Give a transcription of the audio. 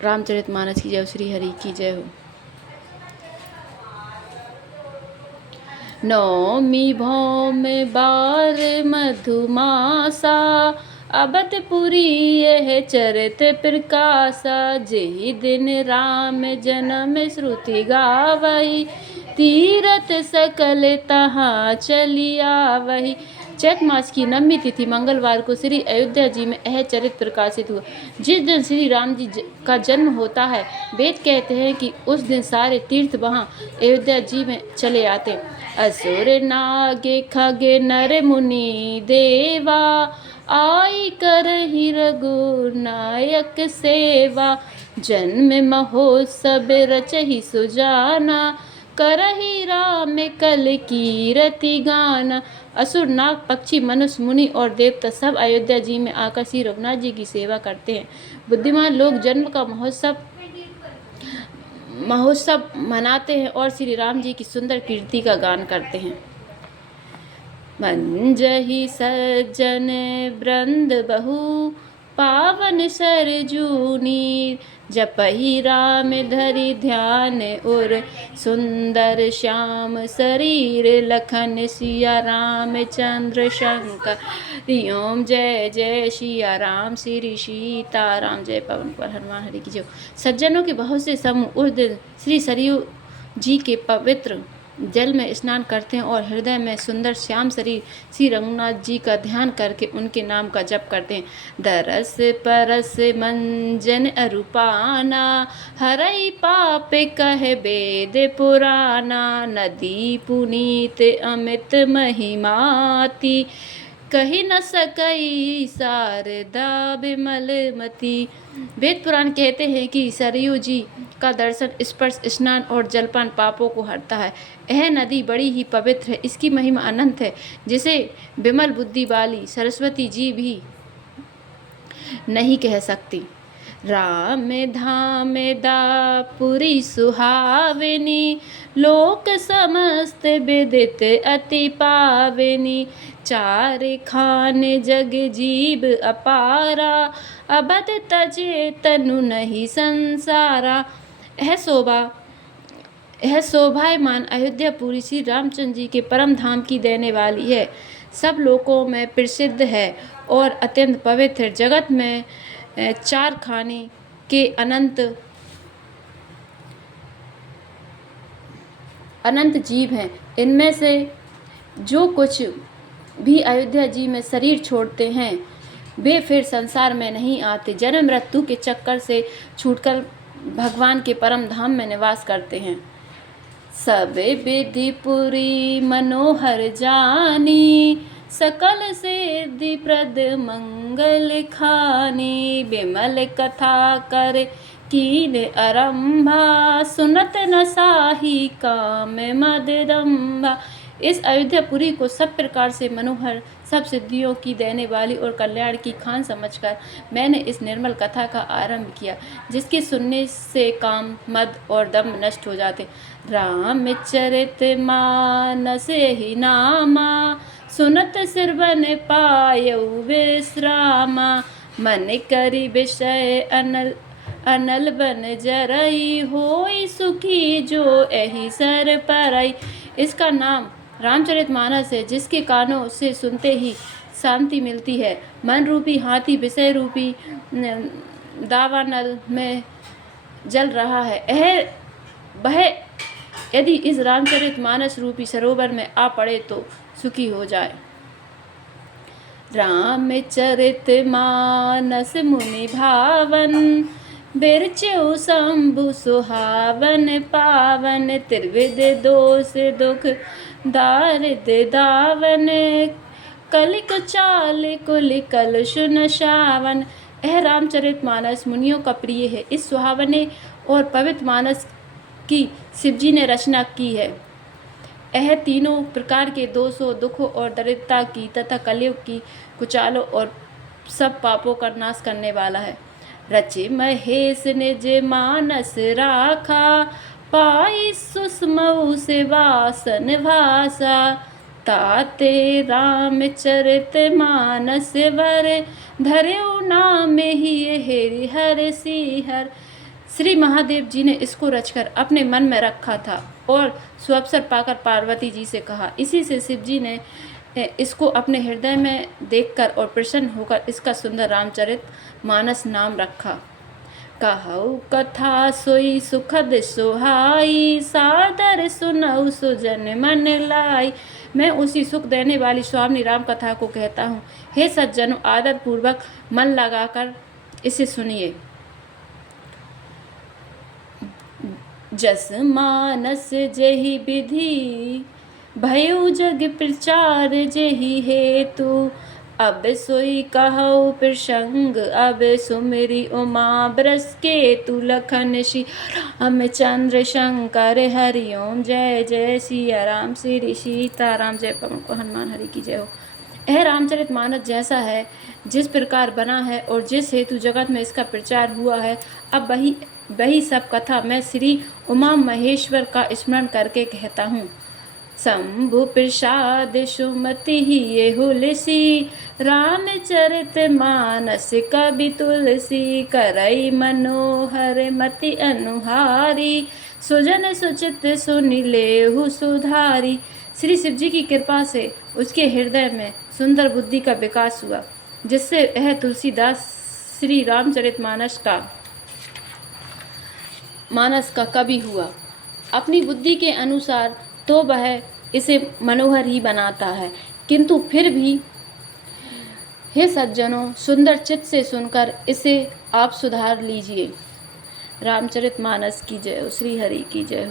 रामचरितमानस की जय हो, श्री हरि की जय हो। नौमी भौम बार मधुमासा, अबधपुरी यह चरित प्रकाशा। जेहि दिन राम जन्म श्रुति गावही, तीरथ सकल तहाँ चलिया वही। चैत मास की नवमी तिथि मंगलवार को श्री अयोध्या जी में यह चरित प्रकाशित हुआ। जिस दिन श्री राम जी का जन्म होता है, वेद कहते हैं कि उस दिन सारे तीर्थ वहाँ अयोध्या जी में चले आते। असुर नागे खगे नर मुनि देवा, आई करहि रघुनायक सेवा। जन्म महोत्सव रचहि सुजाना, करहि राम कल कीरति गाना। असुर नाग पक्षी मनुष्य मुनि और देवता सब अयोध्या जी में आकर श्री रघुनाथ जी की सेवा करते हैं। बुद्धिमान लोग जन्म का महोत्सव मनाते हैं और श्री राम जी की सुंदर कीर्ति का गान करते हैं। मंजहि सज्जन वृंद बहु, पावन सरजू नीर। जपहि राम धरि ध्यान उर, सुंदर श्याम शरीर। लखन सिया राम चंद्र शंकर, ओम जय जय सिया राम श्री सीताराम। जय पवन पर हनुमान हरि की जय। सज्जनों के बहुत से समूह उस दिन श्री सरयू जी के पवित्र जल में स्नान करते हैं और हृदय में सुंदर श्याम शरीर श्री रघुनाथ जी का ध्यान करके उनके नाम का जप करते हैं। दरस परस मंजन अरूपाना, हरई पाप कह वेद पुराना। नदी पुनीत अमित महिमाति, कही न सकई शारदा विमल मती। वेद पुराण कहते हैं कि सरयू जी का दर्शन, स्पर्श, स्नान और जलपान पापों को हरता है। यह नदी बड़ी ही पवित्र है, इसकी महिमा अनंत है, जिसे विमल बुद्धि वाली सरस्वती जी भी नहीं कह सकती। राम धाम दापुरी सुहावनी, लोक समस्त विदित अति पावनी। चार खान जग जीव अपारा, अबध तजे तनु नहीं संसारा। यह शोभायमान अयोध्यापुरी श्री रामचंद्र जी के परम धाम की देने वाली है। सब लोकों में प्रसिद्ध है और अत्यंत पवित्र। जगत में चार खाने के अनंत जीव हैं। इनमें से जो कुछ भी अयोध्या जी में शरीर छोड़ते हैं, वे फिर संसार में नहीं आते। जन्म मृत्यु के चक्कर से छूटकर भगवान के परम धाम में निवास करते हैं। सब विधि पुरी मनोहर जानी, सकल सिद्धि प्रद मंगल खानी। विमल कथा कर कीन आरंभा, सुनत न साही काम मदरंभा। इस अयोध्यापुरी को सब प्रकार से मनोहर, सब सिद्धियों की देने वाली और कल्याण की खान समझकर मैंने इस निर्मल कथा का आरंभ किया, जिसके सुनने से काम, मद और दम नष्ट हो जाते। रामचरित मानस ही नामा, सुनत सिरवन पायऊ विश्रामा। मन करी विषय अनल बन जरई, होई सुखी जो एहि सर परई। इसका नाम रामचरितमानस है, जिसके कानों से सुनते ही शांति मिलती है। मन रूपी हाथी विषय रूपी दावानल में जल रहा है, वह यदि इस रामचरितमानस रूपी सरोवर में आ पड़े तो सुखी हो जाए। रामचरितमानस मुनि भावन, बिरचऊ शंभु सुहावन पावन। त्रिविध दोष दुख दारिद्र दावन, कलिक चाल कुल कलुष नशावन। यह रामचरितमानस मुनियों का प्रिय है। इस सुहावने और पवित्र मानस की शिवजी ने रचना की है। यह तीनों प्रकार के दोषों, दुखों और दरिद्रता की तथा कलयुग की कुचालों और सब पापों का नाश करने वाला है। रचे महेश निज मानस राखा, पाई सुषमऊ से वासन भाषा। ताते रामचरित मानस वर, धर्यो नाम ही हरि हर सिहर। श्री महादेव जी ने इसको रचकर अपने मन में रखा था और सुअवसर पाकर पार्वती जी से कहा। इसी से शिव जी ने इसको अपने हृदय में देखकर और प्रसन्न होकर इसका सुंदर रामचरित मानस नाम रखा। कहु कथा सोई सुखद सुहाई, सादर सुनऊ सुजन मन लाई। मैं उसी सुख देने वाली स्वामी राम कथा को कहता हूँ। हे सज्जनों, आदर पूर्वक मन लगाकर इसे सुनिए। जस मानस जेहि विधि, भयउ जग प्रचार जेहि हेतु। अब सोई कहु प्रसंग, अब सुमिरी उमा बरस केतु। लखन श्री रामचंद्र शंकर हरि ओम। जय जय सिया राम, श्री सीताराम। जय पवन को हनुमान हरि की जय हो। यह रामचरित मानस जैसा है, जिस प्रकार बना है और जिस हेतु जगत में इसका प्रचार हुआ है, अब वही सब कथा मैं श्री उमा महेश्वर का स्मरण करके कहता हूँ। शंभु प्रसाद सुमति ये हुलसी, रामचरित मानस कवि तुलसी। करई मनोहर मति अनुहारी, सुजन सुचित सुनि लेहु सुधारी। श्री शिव जी की कृपा से उसके हृदय में सुंदर बुद्धि का विकास हुआ, जिससे यह तुलसीदास श्री रामचरित मानस का कवि हुआ। अपनी बुद्धि के अनुसार तो वह इसे मनोहर ही बनाता है, किंतु फिर भी हे सज्जनों, सुंदर चित्त से सुनकर इसे आप सुधार लीजिए। रामचरित मानस की जय हो। श्री हरि की जय हो।